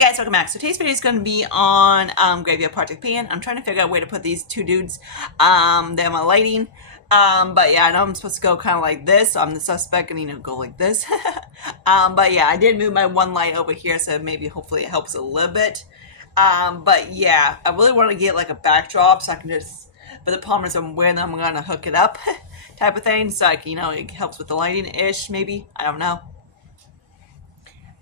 Hey guys, welcome back. So today's video is going to be on Graveyard Project Pan. I'm trying to figure out where to put these two dudes. They're my lighting. But yeah, I know I'm supposed to go kind of like this. So I'm the suspect and go like this. But yeah, I did move my one light over here, so maybe hopefully it helps a little bit. But yeah, I really want to get like a backdrop so I can just. But the problem is when I'm gonna hook it up, type of thing. So I can, it helps with the lighting ish. Maybe I don't know.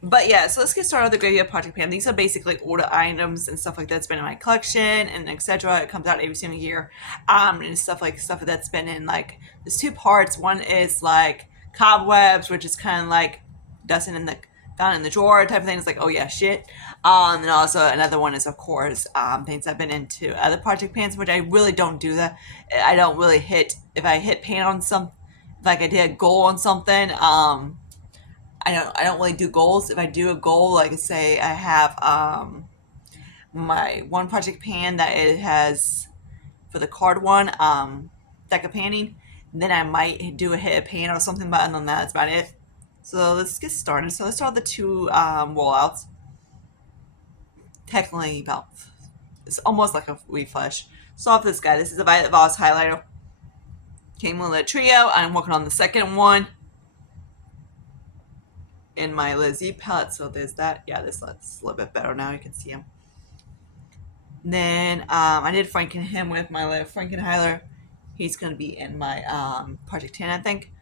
But yeah, so let's get started with the Graveyard Project Pan. These are basically older items and stuff like that's been in my collection and etc. It comes out every single year. And stuff that's been in like there's two parts. One is like cobwebs, which is kind of like dusting in the down in the drawer type of thing. It's like, oh yeah, shit. And also another one is of course things I've been into other project pans, which I really don't do that. I don't really hit if I hit pan on some like I did a goal on something. I don't really do goals. If I do a goal, like say I have my one project pan that it has for the card one, deck of panning, then I might do a hit a pan or something, but other than that, that's about it. So let's get started. So let's start with the two rollouts. Technically about it's almost like a refresh. Start with this guy. This is a Violet Voss highlighter. Came with a trio. I'm working on the second one in my Lizzie palette. So there's that. Yeah, this looks a little bit better now. You can see him. Then I did him with my little Frankenheiler. He's going to be in my Project 10, I think.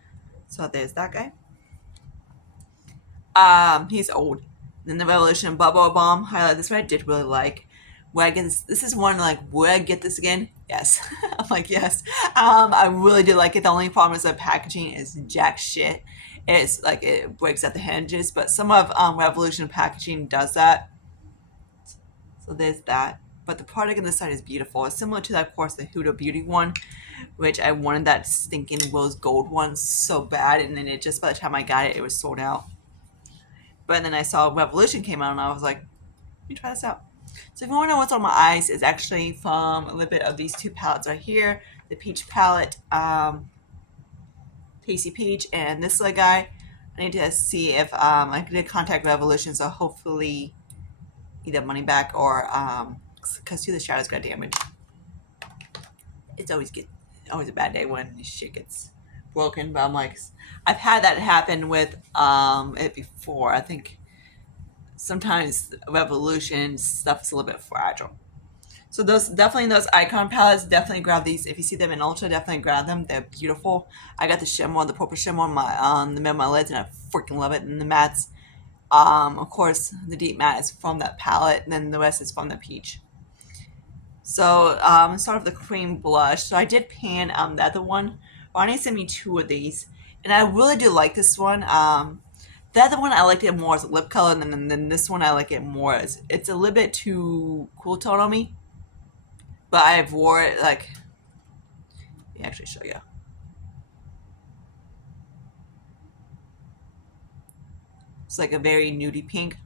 So there's that guy. He's old. Then the Revolution Bubble Bomb highlight. This one I did really like. Where I get this is one like, would I get this again? Yes. I'm like, yes. I really did like it. The only problem is the packaging is jack shit. It's like it breaks at the hinges, but some of Revolution packaging does that. So there's that. But the product on this side is beautiful. It's similar to that, of course, the Huda Beauty one, which I wanted that stinking rose gold one so bad, and then it just by the time I got it, it was sold out. But then I saw Revolution came out, and I was like, let me try this out. So if you want to know what's on my eyes, it's actually from a little bit of these two palettes right here, the Peach palette, Tasty Peach, and this little guy. I need to see if I can contact Revolution, so hopefully either money back or because to the shadows got damaged. It's always a bad day when shit gets broken. But I'm like, I've had that happen with it before. I think sometimes Revolution stuff is a little bit fragile. So those icon palettes, definitely grab these. If you see them in Ultra, definitely grab them. They're beautiful. I got the shimmer, the purple shimmer on my the middle of my lids, and I freaking love it. And the mattes, of course, the deep matte is from that palette, and then the rest is from the peach. So start with the cream blush. So I did pan the other one. Ronnie sent me two of these, and I really do like this one. The other one I liked it more as a lip color, and then this one I like it more as it's a little bit too cool tone on me. But I've wore it like. Let me actually show you. It's like a very nudie pink.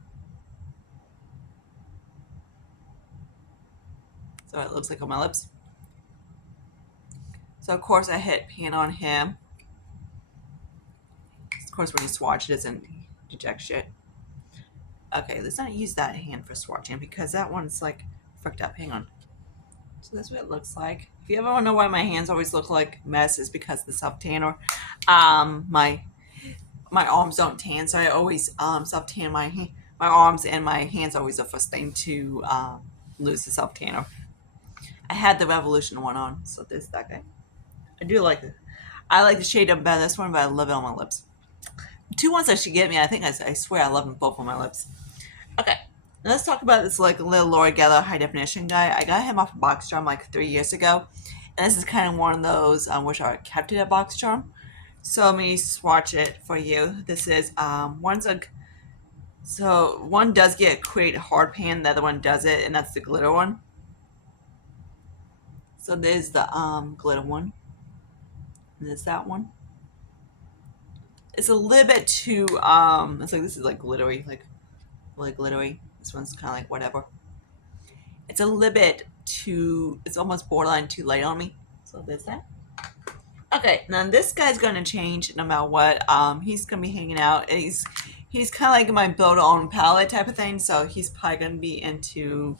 So it looks like on my lips. So of course I hit pan on him. Of course when you swatch it doesn't eject shit. Okay, let's not use that hand for swatching because that one's like fricked up. Hang on. So that's what it looks like. If you ever want to know why my hands always look like mess, is because the self tanner. My arms don't tan, so I always self tan my arms, and my hands always the first thing to lose the self tanner. I had the Revolution one on, so this that guy. I do like it. I like the shade of better this one, but I love it on my lips. Two ones that she gave me, I swear I love them both on my lips. Okay, now let's talk about this like little Laura Geller high definition guy. I got him off of Box Charm like 3 years ago, and this is kind of one of those which I kept it at Box Charm. So let me swatch it for you. This is one does get create hard pan, the other one does it, and that's the glitter one. So there's the glitter one. And there's that one. It's a little bit too it's like this is like glittery, like really glittery. This one's kind of like whatever. It's a little bit too, it's almost borderline too light on me. So there's that. Okay, now this guy's gonna change no matter what. He's gonna be hanging out. He's kind of like my build-own palette type of thing, so he's probably going to be into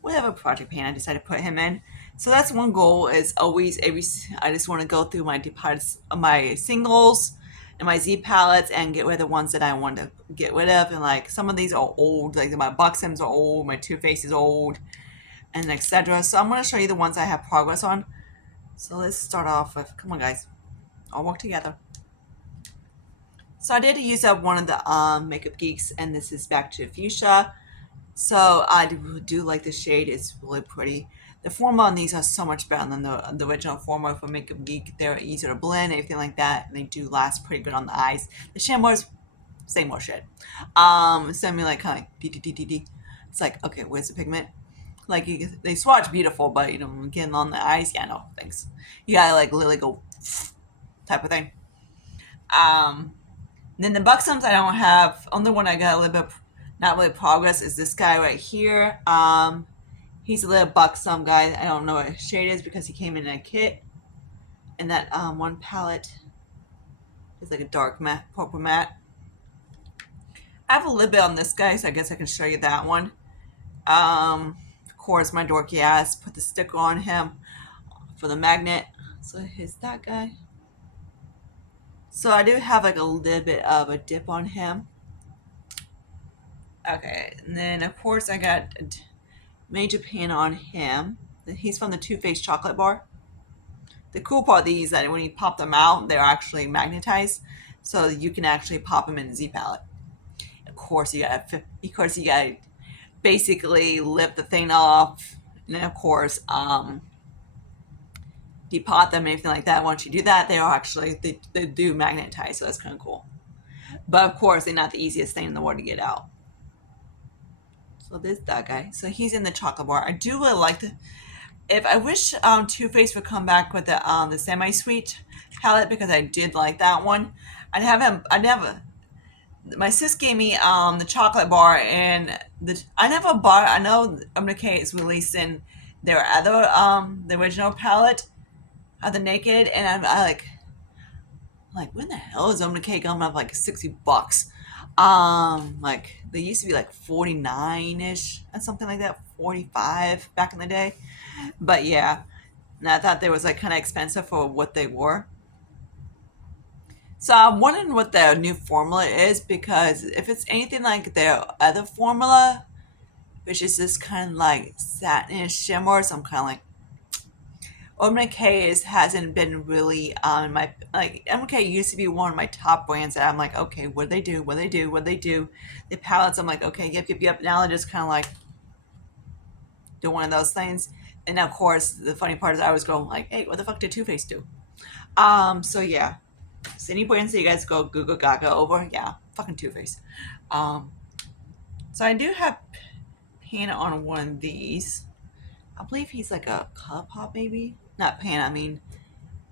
whatever project pan I decide to put him in. So that's one goal, is always I just want to go through my singles and my Z palettes and get rid of the ones that I want to get rid of. And like some of these are old, like my Buxoms are old, my Too Faced is old, and etc. So I'm going to show you the ones I have progress on. So let's start off with, come on guys, all work together. So I did use up one of the Makeup Geeks, and this is Back to Fuchsia. So I do like the shade. It's really pretty. The formula on these are so much better than the original formula for Makeup Geek. They're easier to blend, everything like that, and they do last pretty good on the eyes. The shimmers, same more shit. Send me like kind of d. It's like, okay, where's the pigment? Like they swatch beautiful, but you know, getting on the eyes, yeah, no, thanks. You gotta like literally go type of thing. Then the Buxoms I don't have. Only one I got a little bit not really progress is this guy right here. He's a little Buxom guy. I don't know what his shade is because he came in a kit. And that one palette is like a dark matte, purple matte. I have a little bit on this guy, so I guess I can show you that one. Of course, my dorky ass put the sticker on him for the magnet. So here's that guy. So I do have like a little bit of a dip on him. Okay, and then of course I got a major pan on him. He's from the Too Faced chocolate bar. The cool part of these is that when you pop them out, they're actually magnetized, so you can actually pop them in a Z palette. Of course, you got to basically lift the thing off, and then of course, depot them and anything like that. Once you do that, they do magnetize, so that's kind of cool. But of course, they're not the easiest thing in the world to get out. So this that guy. So he's in the chocolate bar. I do really like the. If I wish Too Faced would come back with the semi-sweet palette, because I did like that one. I'd have him. I never. My sis gave me the chocolate bar, and I never bought. I know MK is releasing their other the original palette of the Naked, and I like when the hell is MK coming up like $60? Like they used to be like 49-ish and something like that, 45 back in the day. But yeah, and I thought they was like kind of expensive for what they were. So I'm wondering what the new formula is, because if it's anything like their other formula, which is this kind of like satinish shimmer, so I'm kind of like, MK hasn't been really my like MK used to be one of my top brands that I'm like, okay, what they do, what they do, what they do. The palettes, I'm like, okay, yep. Now they're just kind of like do one of those things. And of course, the funny part is I was going like, hey, what the fuck did Too Faced do? So yeah. So any brands that you guys go Google Gaga over, yeah, fucking Too Faced. So I do have pan on one of these. I believe he's like a ColourPop maybe. Not pan, I mean,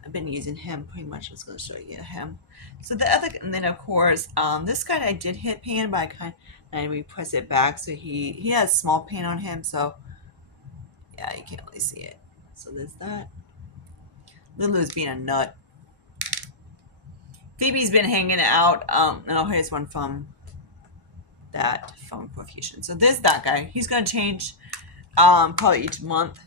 I've been using him pretty much. I was going to show you him. So the other, and then of course, this guy I did hit pan, but I press it back, so he has small pan on him, so yeah, you can't really see it. So there's that. Lulu's being a nut. Phoebe's been hanging out. No, here's one from Profusion. So this that guy. He's gonna change probably each month.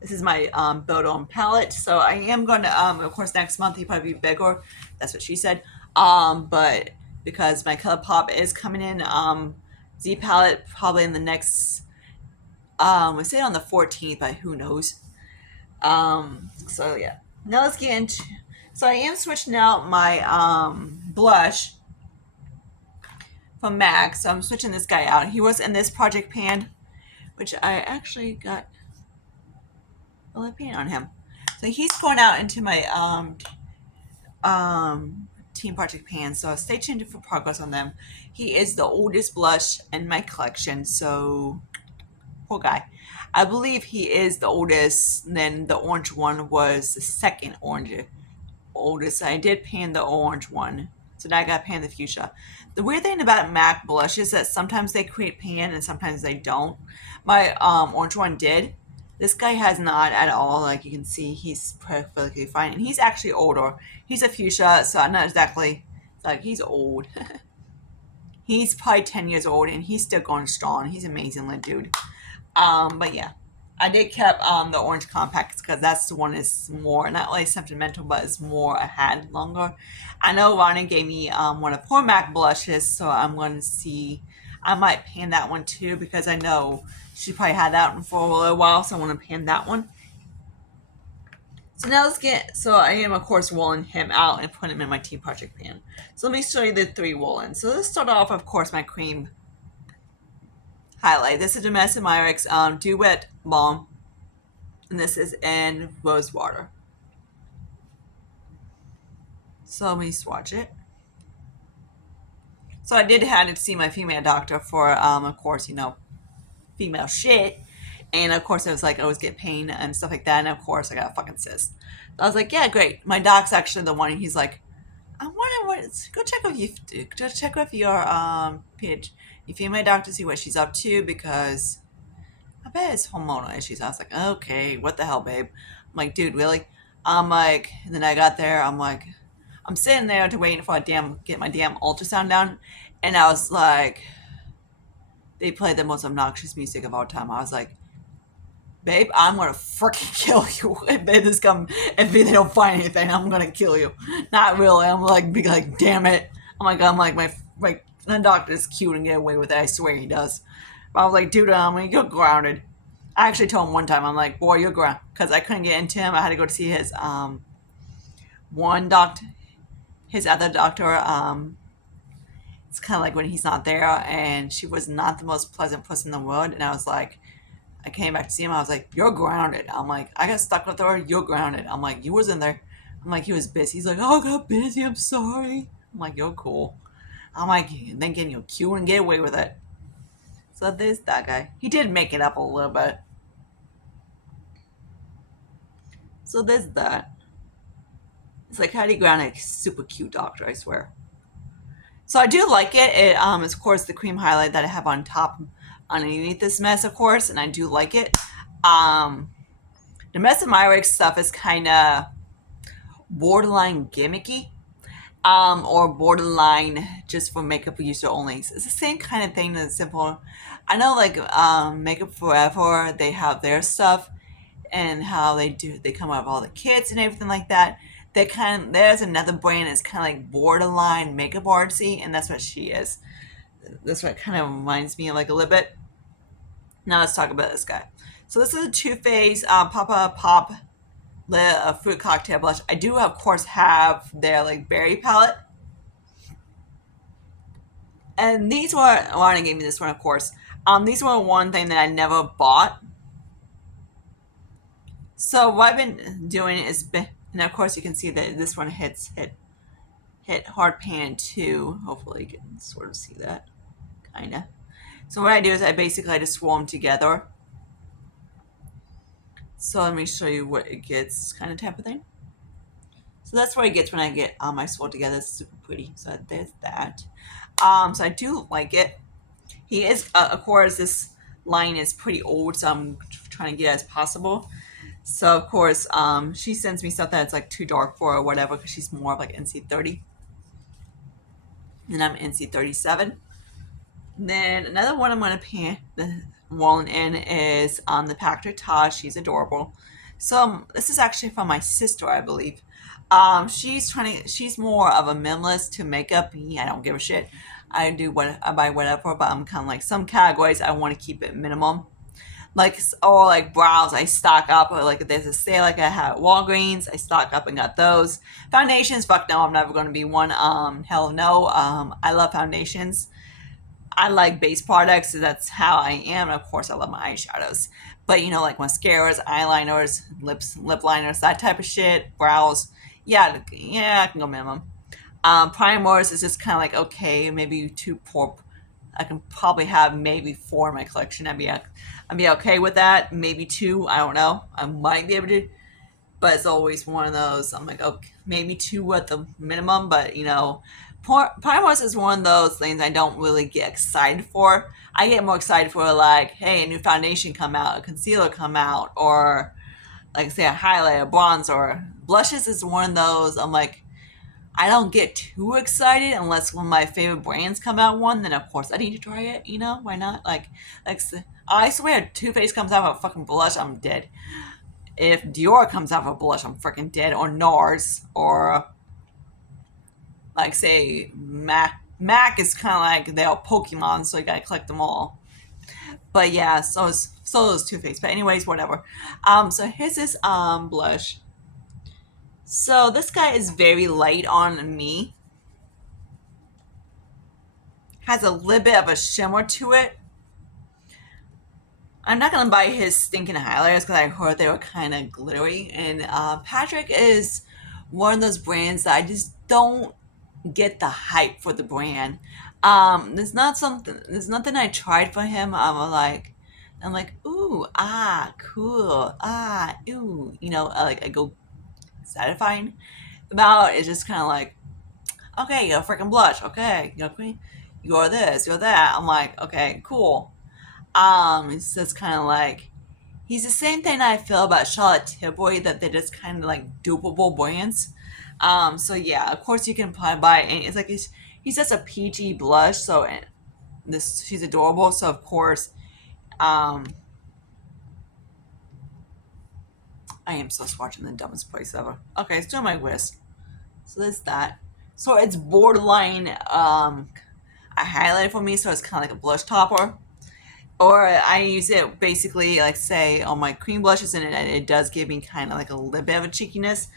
This is my build-on palette. So I am gonna of course next month he'll probably be bigger. That's what she said. But because my ColourPop is coming in, Z palette probably in the next we say on the 14th, but who knows. So yeah. Now let's get into. So I am switching out my blush from MAC. So I'm switching this guy out. He was in this project pan, which I actually got a little paint on him. So he's going out into my Team Project pan. So stay tuned for progress on them. He is the oldest blush in my collection. So poor guy. I believe he is the oldest. Then the orange one was the second oldest. I did pan the orange one, so now I got pan the fuchsia. The weird thing about MAC blush is that sometimes they create pan and sometimes they don't. My orange one did. This guy has not at all. Like you can see, he's perfectly fine, and he's actually older. He's a fuchsia, so I'm not exactly like he's old. He's probably 10 years old and he's still going strong. He's amazing, little dude. But yeah, I did keep the orange compacts because that's the one is more not really sentimental, but it's more I had longer. I know Ronnie gave me one of her MAC blushes, so I'm going to see. I might pan that one too because I know she probably had that one for a little while, so I want to pan that one. So now let's get. So I am of course rolling him out and putting him in my Tea Project pan. So let me show you the 3 roll-ins. So let's start off, of course, my cream highlight. This is Domestic Myricks Duet Balm, and this is in Rose Water. So let me swatch it. So I did have to see my female doctor for, of course, female shit. And of course, it was like I always get pain and stuff like that. And of course, I got a fucking cyst. I was like, yeah, great. My doc's actually the one. And he's like, I wonder what. Go check with you. Go check with your your female doctor, see what she's up to because I bet it's hormonal issues. I was like, okay, what the hell, babe? I'm like, dude, really? I'm like, and then I got there. I'm like, I'm sitting there to waiting for get my damn ultrasound done, and I was like, they played the most obnoxious music of all time. I was like, babe, I'm gonna freaking kill you if they don't find anything. I'm gonna kill you. Not really. I'm like, be like, damn it. I'm like my doctor's cute and get away with it. I swear he does. But I was like, dude, you're grounded. I actually told him one time, I'm like, boy, you're grounded because I couldn't get into him. I had to go to see his one doctor, his other doctor. It's kind of like when he's not there, and she was not the most pleasant person in the world. And I was like, I came back to see him. I was like, you're grounded. I'm like, I got stuck with her. You're grounded. I'm like, you wasn't there. I'm like, he was busy. He's like, oh, I got busy. I'm sorry. I'm like, you're cool. I'm like, then getting you cute and get away with it. So there's that guy. He did make it up a little bit. So there's that. It's like Heidi Grant, a super cute doctor, I swear. So I do like it. It is of course the cream highlight that I have on top underneath this mess, of course, and I do like it. The Mess of Myricks stuff is kind of borderline gimmicky. Or borderline just for makeup user only. It's the same kind of thing that's simple. I know like Makeup Forever, they have their stuff and how they come up with all the kits and everything like that. There's another brand that's kind of like borderline makeup artsy, and that's what she is. That's what kind of reminds me like a little bit. Now let's talk about this guy. So this is a Too Faced Papa Pop fruit cocktail blush. I do of course have their like berry palette, and these were Lana gave me this one, of course. These were one thing that I never bought. So what I've been doing is, and of course you can see that this one hit hard pan too. Hopefully you can sort of see that, kinda. So what I do is I just swirl them together. So let me show you what it gets, kind of type of thing. So that's what it gets when I get my swirl together. It's super pretty. So there's that. So I do like it. He is, of course, this line is pretty old, so I'm trying to get as possible. So of course, she sends me stuff that's like too dark for her or whatever, because she's more of like NC30, and I'm NC37. Then another one I'm gonna pan the walling in is the Pac Taj. She's adorable. So this is actually from my sister, I believe. She's more of a minimalist to makeup. I don't give a shit. I buy whatever, but I'm kind of like some categories I want to keep it minimum. Like, or like brows, I stock up. Or like if there's a sale, like I have at Walgreens, I stock up and got those. Foundations, fuck no, I'm never going to be one. Hell no. I love foundations. I like base products, so that's how I am. And of course, I love my eyeshadows. But like mascaras, eyeliners, lip liners, that type of shit, brows. Yeah, I can go minimum. Primers is just kind of like, okay, maybe 2 poor. I can probably have maybe 4 in my collection. I'd be okay with that. Maybe 2. I don't know. I might be able to, but it's always one of those. I'm like, okay, maybe 2 at the minimum. But primers is one of those things I don't really get excited for. I get more excited for like, hey, a new foundation come out, a concealer come out, or like say a highlighter, bronzer. Blushes is one of those. I'm like, I don't get too excited unless one of my favorite brands come out one. Then of course I need to try it. You know, why not? Like I swear, Too Faced comes out with a fucking blush, I'm dead. If Dior comes out with a blush, I'm freaking dead. Or NARS, or like say Mac. Mac is kind of like they're all Pokemon, so you gotta collect them all. But yeah, so is Too Faced. But anyways, whatever. So here's this blush. So this guy is very light on me. Has a little bit of a shimmer to it. I'm not gonna buy his stinking highlighters because I heard they were kind of glittery. And Patrick is one of those brands that I just don't get the hype for the brand. There's nothing I tried for him. I'm like, ooh, ah, cool, ah, ooh, you know, I go satisfying about it. It's just kind of like, okay, you're a freaking blush, okay, you're this, you're that. I'm like, okay, cool. It's just kind of like he's the same thing I feel about Charlotte Tilbury, that they're just kind of like dupable brands. So yeah, of course you can probably buy any. It's like he's just a peachy blush, so this she's adorable. So of course, um, I am so swatching the dumbest place ever. Okay, it's doing my whisk. So there's that. So it's borderline a highlight for me, so it's kind of like a blush topper. Or I use it basically like say on my cream blushes, and it does give me kind of like a little bit of a cheekiness.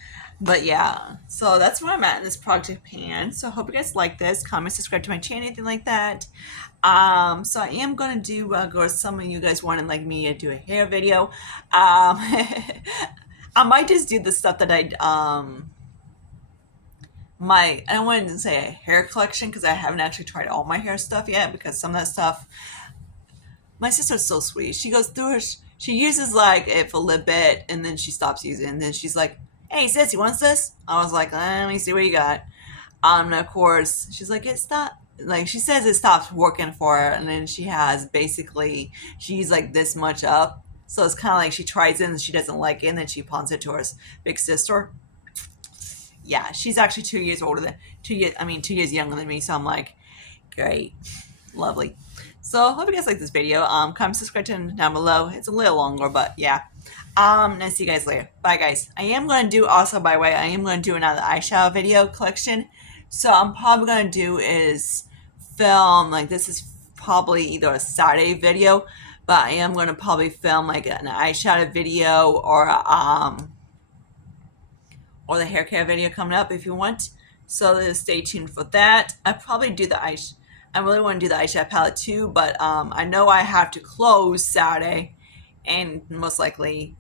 But yeah, so that's where I'm at in this project pan. So I hope you guys like this. Comment, subscribe to my channel, anything like that. So I am gonna do go some of you guys wanted like me to do a hair video. I might just do the stuff that I don't want to say a hair collection because I haven't actually tried all my hair stuff yet, because some of that stuff, my sister's so sweet. She goes through her, she uses like it for a little bit and then she stops using it. And then she's like, hey, sis, you want this? I was like, let me see what you got. And of course, she's like, it's not, like, she says it stops working for her. And then she has basically, she's like this much up. So it's kind of like she tries it and she doesn't like it. And then she pawns it to her big sister. Yeah, she's actually 2 years older than, 2 years, I mean, 2 years younger than me. So I'm like, great, lovely. So hope you guys like this video. Comment, subscribe down below. It's a little longer, but yeah. And I'll see you guys later. Bye, guys. I am going to do, also, by the way, I am going to do another eyeshadow video collection. So I'm probably going to do is film, like this is probably either a Saturday video, but I am going to probably film like an eyeshadow video, or the hair care video coming up if you want. So stay tuned for that. I probably do the eyeshadow. I really want to do the eyeshadow palette too, but I know I have to close Saturday, and most likely,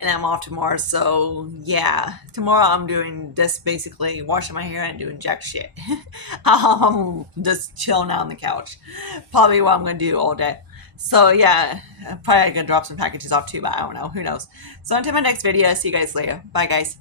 and I'm off tomorrow. So yeah, tomorrow I'm doing just basically washing my hair and doing jack shit. Just chilling out on the couch. Probably what I'm gonna do all day. So yeah, I'm probably gonna drop some packages off too, but I don't know. Who knows? So until my next video, see you guys later. Bye, guys.